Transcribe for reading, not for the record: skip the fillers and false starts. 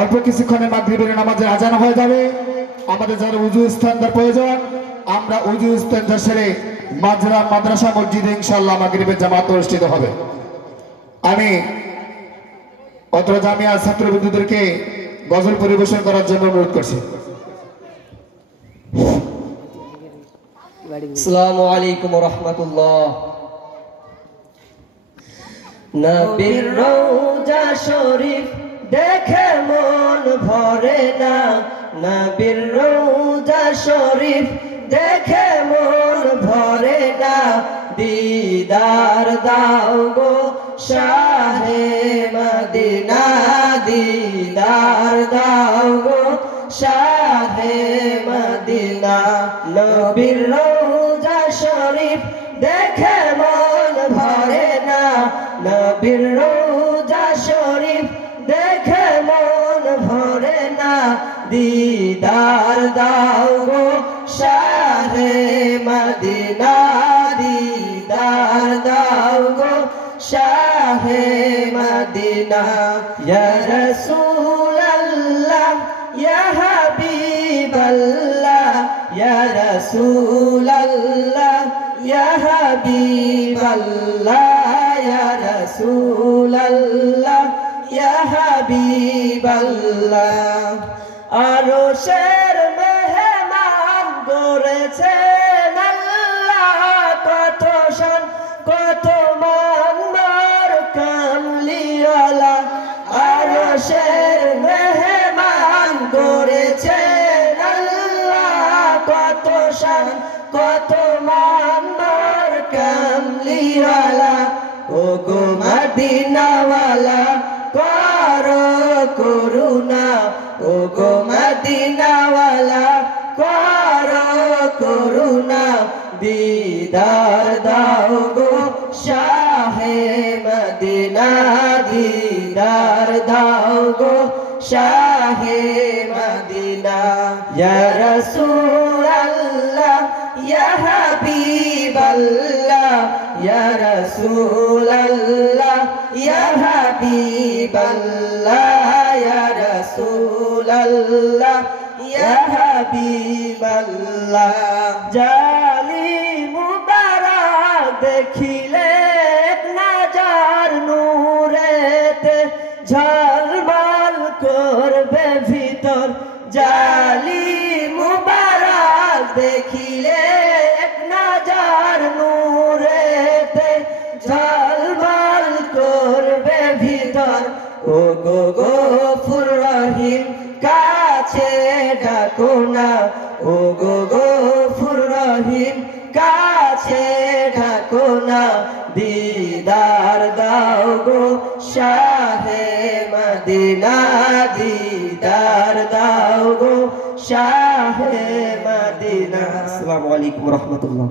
অল্প কিছুক্ষণে মাগরিবের নামাজের আজান হয়ে যাবে। আমাদের যারা উজু স্থানদার প্রয়োজন, আমরা উজু স্থানদার সেরে মাজরা মাদ্রাসা মসজিদে ইনশাআল্লাহ মাগরিবের জামাত অনুষ্ঠিত হবে। আমি অত্র জামিয়া ছাত্রবৃন্দদেরকে গজল পরিবেশন করার জন্য অনুরোধ করছি। আসসালামু আলাইকুম ওয়া রাহমাতুল্লাহ। নবীর রওজা শরীফ দেখে মন ভরে না, নবীর রওজা শরীফ দেখে মন ভরে না, দিদার দাও গো শাহে মদিনা, দিদার দাও গো শাহে মদিনা। নবীর রওজা শরীফ দেখে মন ভরে না, নবীর রওজা শরীফ দেখে মন ভরে না, দিদার দাও গো শাহে মদিনা, দিদার দাও গো শাহে মদিনা। ইয়া রাসূলুল্লাহ ইয়া হাবিবাল্লাহ, ইয়া রাসূলুল্লাহ ইয়া হাবিবাল্লাহ, ইয়া রাসূলুল্লাহ ইয়া হাবিবাল্লাহ। আরশের মেহমান গড়েছেন আল্লাহ, কত শান কত মান মোর কামলিওয়ালা। আরশের মেহমান গড়েছেন আল্লাহ, কত শান কত মান মোর কামলিওয়ালা। ও গো মদিনাওয়ালা করো করুণা, ও গো মদিনাওয়ালা করো করুণা, দিদার দাও গো শাহে মদিনা, দিদার দাও গো শাহে মদিনা। ইয়া রাসূলুল্লাহ ইয়া হাবিবাল্লাহ, ইয়া রাসূলুল্লাহ ইয়া হাবিবাল্লাহ, ইয়া রাসূলুল্লাহ ইয়া হাবিবাল্লাহ। জালি মুবারক দেখিলে নাজার নূরেতে ঝলমল করবে ভিতর, জালি মুবারক দেখিলে নাজার নূরেতে ঝলমল করবে ভিতর। ও গো গফুর রহিম কাছে ডাকো না, ও গো গফুর রহিম কাছে ডাকো না, দিদার দাও গো শাহে মদিনা, দিদার দাও গো শাহে মদিনা। আসসালামু আলাইকুম ওয়া রাহমাতুল্লাহ।